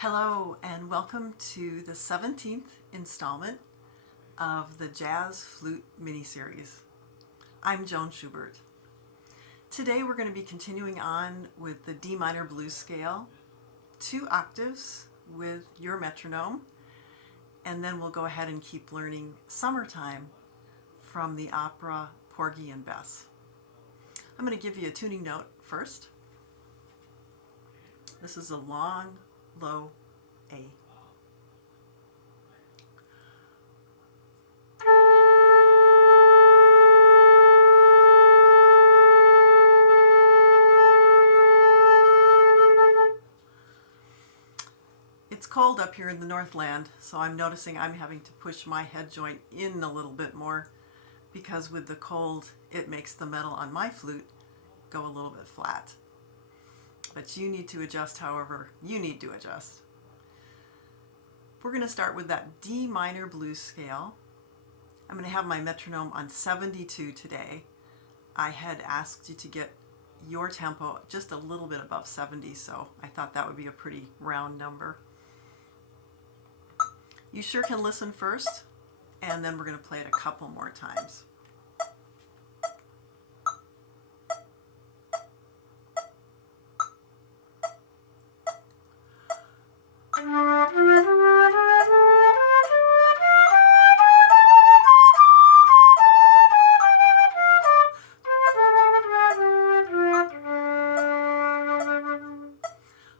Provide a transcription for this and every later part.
Hello and welcome to the 17th installment of the Jazz Flute mini-series. I'm Joan Schubert. Today we're going to be continuing on with the D minor blues scale, 2 octaves with your metronome, and then we'll go ahead and keep learning Summertime from the opera Porgy and Bess. I'm going to give you a tuning note first. This is a long, low A. It's cold up here in the Northland, so I'm noticing I'm having to push my head joint in a little bit more because with the cold it makes the metal on my flute go a little bit flat. But you need to adjust however you need to adjust. We're going to start with that D minor blues scale. I'm going to have my metronome on 72 today. I had asked you to get your tempo just a little bit above 70, so I thought that would be a pretty round number. You sure can listen first, and then we're going to play it a couple more times.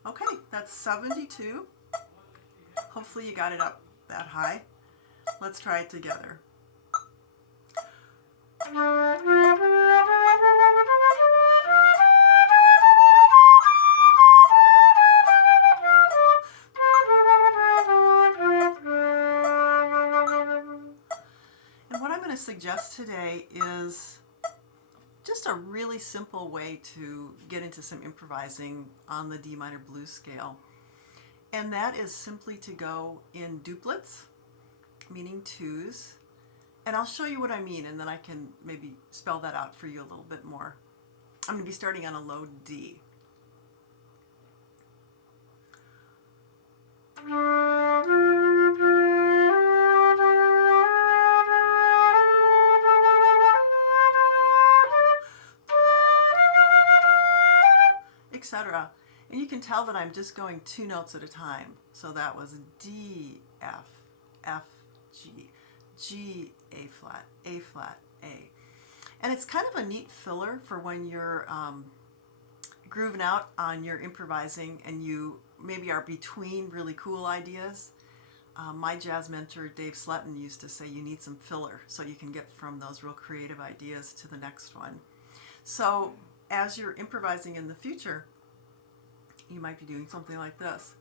Okay, that's 72. Hopefully you got it up that high. Let's try it together. And what I'm going to suggest today is just a really simple way to get into some improvising on the D minor blues scale. And that is simply to go in duplets, meaning twos. And I'll show you what I mean, and then I can maybe spell that out for you a little bit more. I'm going to be starting on a low D. Etc. And you can tell that I'm just going 2 notes at a time. So that was D, F, F, G, G, A flat, A flat, A. And it's kind of a neat filler for when you're grooving out on your improvising and you maybe are between really cool ideas. My jazz mentor Dave Sletton used to say you need some filler so you can get from those real creative ideas to the next one. So as you're improvising in the future, you might be doing something like this.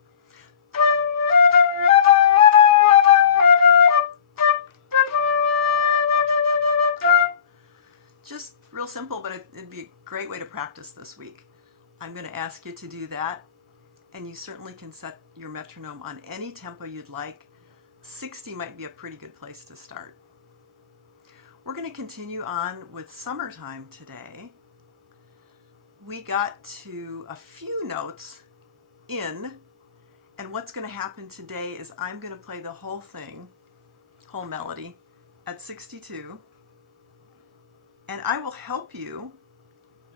Just real simple, but it'd be a great way to practice this week. I'm going to ask you to do that, and you certainly can set your metronome on any tempo you'd like. 60 might be a pretty good place to start. We're going to continue on with Summertime today. We got to a few notes in, and what's going to happen today is I'm going to play the whole thing, whole melody, at 62, and I will help you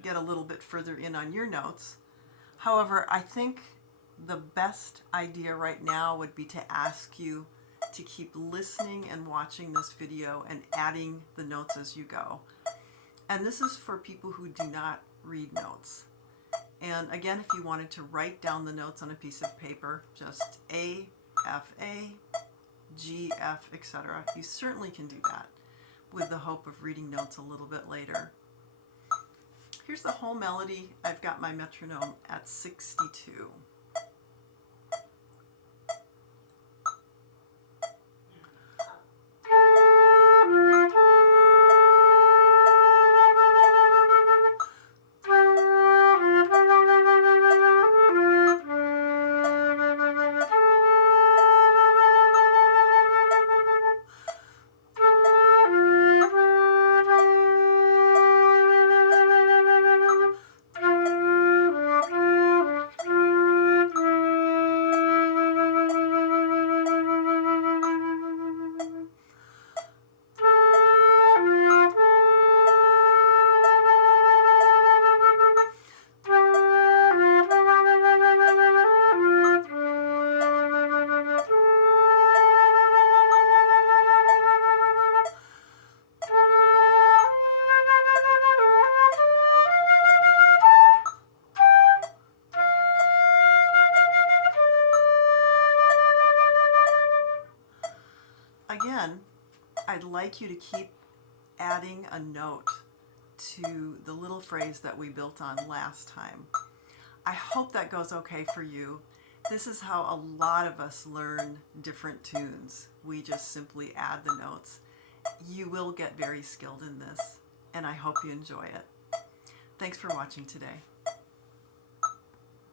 get a little bit further in on your notes. However, I think the best idea right now would be to ask you to keep listening and watching this video and adding the notes as you go. And this is for people who do not read notes. And again, if you wanted to write down the notes on a piece of paper, just A, F, A, G, F, etc., you certainly can do that with the hope of reading notes a little bit later. Here's the whole melody. I've got my metronome at 62. then I'd like you to keep adding a note to the little phrase that we built on last time. I hope that goes okay for you. This is how a lot of us learn different tunes. We just simply add the notes. You will get very skilled in this, and I hope you enjoy it. Thanks for watching today.